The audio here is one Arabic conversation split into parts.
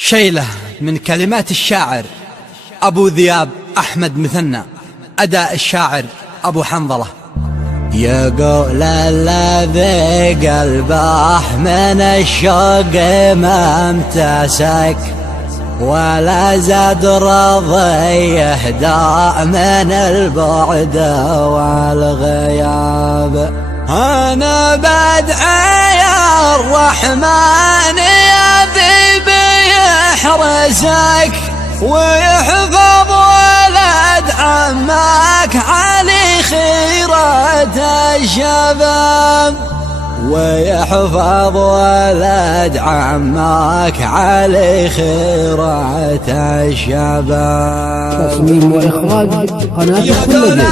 شيلة من كلمات الشاعر أبو ذياب أحمد مثنى، أداء الشاعر أبو حنظلة. يقول الذي قلبه من الشوق ما امتسك ولا زاد رضي يهدى من البعد والغياب. أنا بدعي يا الرحمن يا ذي بيحرسك ويحفظ ولد عمك علي خيرة الشباب، ويحفظ ولد عمك علي خيرة الشباب. تصميم وإخراج قناة كل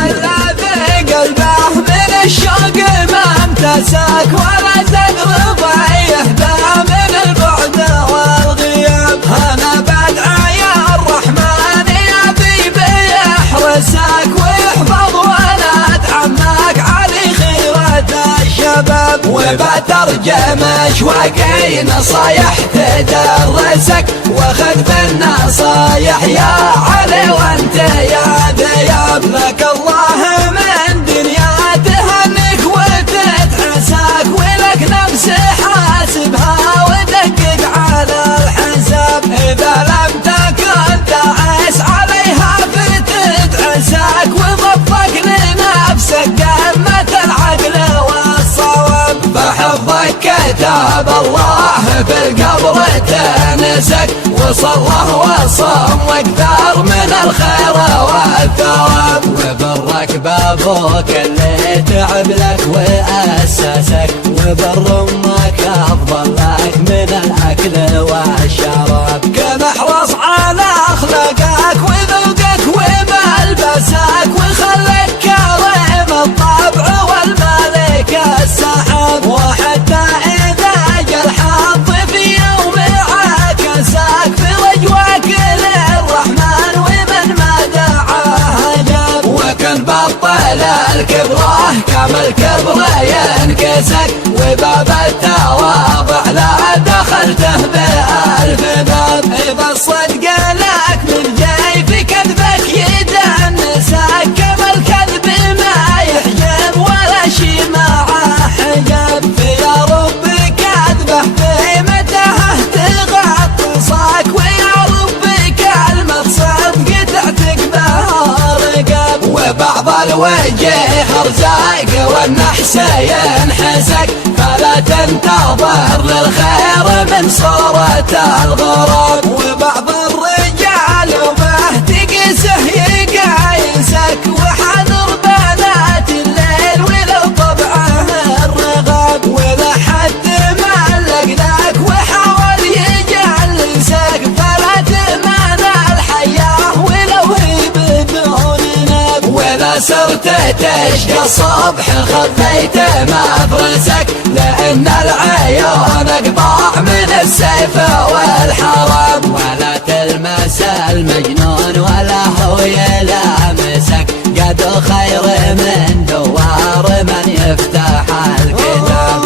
قلبه من الشوق ما امتسك ولا زاد رضي يهدى من البعد والغياب. أنا بدعي يا الرحمن يا ذي بيحرسك ويحفظ ولد عمك علي خيرة الشباب، وبترجم أشواقي نصايح تدرسك وخذ بالنصايح يا علي وانت يا ذياب. لك الله من دنيا تهنك وتتعساك ولك نفس حاسبها ودقق على الحساب. إذا لم تكن تعس عليها فتتعساك وضبك لنفسك قمة العقل والصواب. فحفظك كتاب الله في القبر تنسك وصله وصم واكثر من الخير والثواب. وبرك بابوك اللي تعب لك وأسسك وبر امك افضل لك من الاكل والشراب. كن احرص على اخلاقك وذوقك وملبسك وخلك كريم الطبع والملك السحاب. وحتى اذا جا الحظ في يوم عكسك في رجوك للرحمن ومن ما دعاه جاب. وكن بطل الكبره كامل كبره ينكسك وباب التواضع لا دخلته بألف باب. إذا الصدق لك من جاي في كذبك يدنسك كما الكذب ما يحجب ولا شي معه حجاب. فيا ربي كذبه في متاهه تغطسك ويا ربي كلمة صدق تعتق بها رقاب. وبعض الوجه ارزاق والنحس ينحسك فلا تنتظر للخير من صورة الغراب. وبعض الرجال وبه تقسه يقايسك وحذر بنات الليل ولو طبعه الرغاب. ولا حد ملك ذاك وحاول يجلسك فلا تمنع الحياة ولو هي بدون ناب. ولا صرت تشقى الصبح خذيت مفرسك لأن العيون اقطع من السيف والحرام. ولا تلمس المجنون ولا هو يلامسك قد خير من دوار من يفتح الكتاب.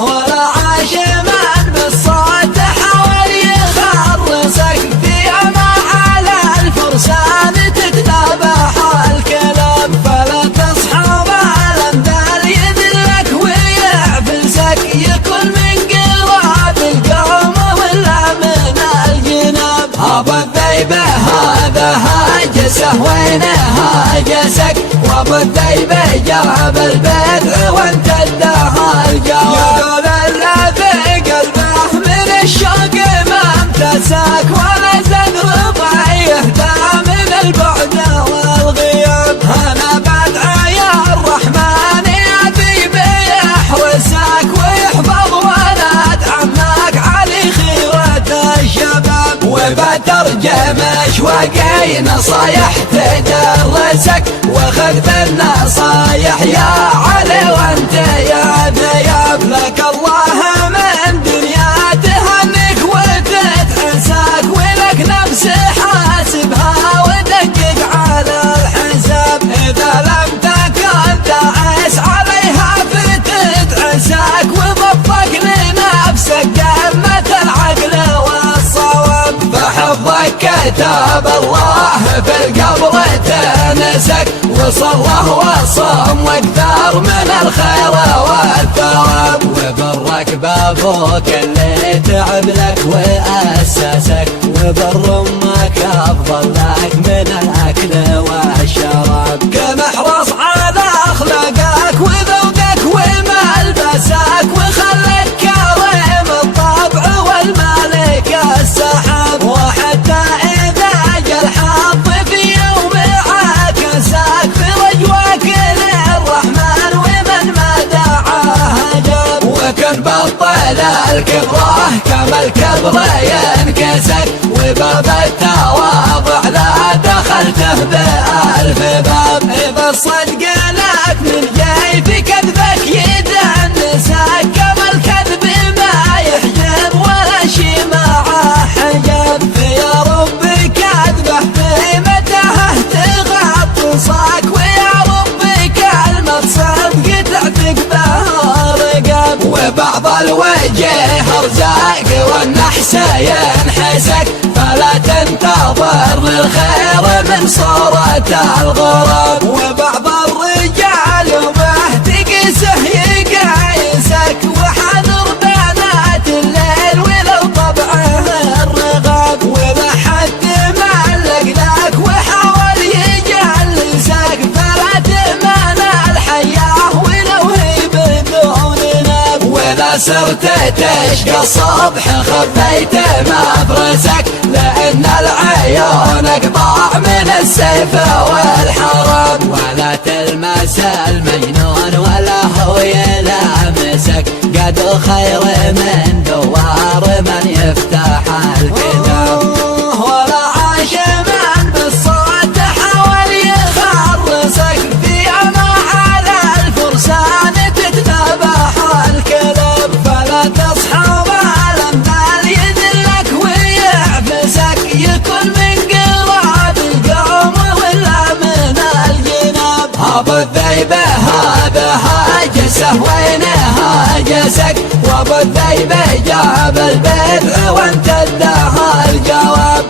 ولا عاش من بالصوت حاول يخرسك فيما على الفرسان تتنابح الكلام. فلا تصحب الأمثال يذلك ويعفسك يكون من قراب القوم ولا من الجناب. أبو الذيبة هذا هاجسه وين هاجسك وأبو الذيبة جاب البدع وانت اداها الجواب. يقول الذي قلبه من الشوق ما امتسك ولا زاد رضي يهدى من البعد والغياب. أنا بدعي يا الرحمن يا ذي بيحرسك ويحفظ ولد عمك علي خيرة الشباب. وبترجم أشواقي نصايح تدرسك وخذ بالنصايح يا علي وانت يا ذياب. لك الله من دنيا تهنك وتتعساك ولك نفس حاسبها ودقق على الحساب. إذا لم تكن تعس عليها فتتعساك وضبك لنفسك قمة العقل والصواب. كتاب الله في القبر تنسك، وصله وصم واكثر من الخير والثواب، وبرك بابوك اللي تعب لك وأسسك، وبر امك افضل لك من الاكل والشراب. كم احرص على اخلاقك وذوقك وملبسك، وخلك كريم الطبع والمالك السحاب، وحتى اذا جا الحظ في يوم عكسك، في رجوك للرحمن ومن ما دعاه جاب. وكن بطل الكبره كما الكبر ينكسك، وباب التواضع لا دخلته بألف باب. بالصدق لك من جاي في كذبك يدنسك، كما الكذب ما يحجب ولا شي معه حجاب. فيا ربي كذبه بمتاه تغطسك، ويا ربي كلمة صدق تعتق بها رقاب. وبعض الوجه ارزاق والنحس ينحسك، فلا تنتظر للخير من صورة الغراب. وبعض الرجال وما تقسه يقايسك، وحذر بنات الليل ولو طبعه الرغاب. ولا حد معلق لك وحاول يجلسك، فلا تأمن الحياة ولو هي بدون ناب. وإذا صرت تشقى الصبح خفيت مفرسك، لأن العيون اقطع من السيف والحرب. ولا تلمس المجنون ولا هو يلامسك، قد خير من دوار من يفتح الكتاب. ولا عاش من بالصوت حاول يخرسك، في ما على الفرسان تتنبح الكلاب. فلا تصحب الامثال يدلك ويعفسك، يكون من قراب القوم ولا من الجناب. ابو الذيبه هذا هاجسه وينه هاجسك، وابو الذيبه جاب البدع وانت اداها الجواب.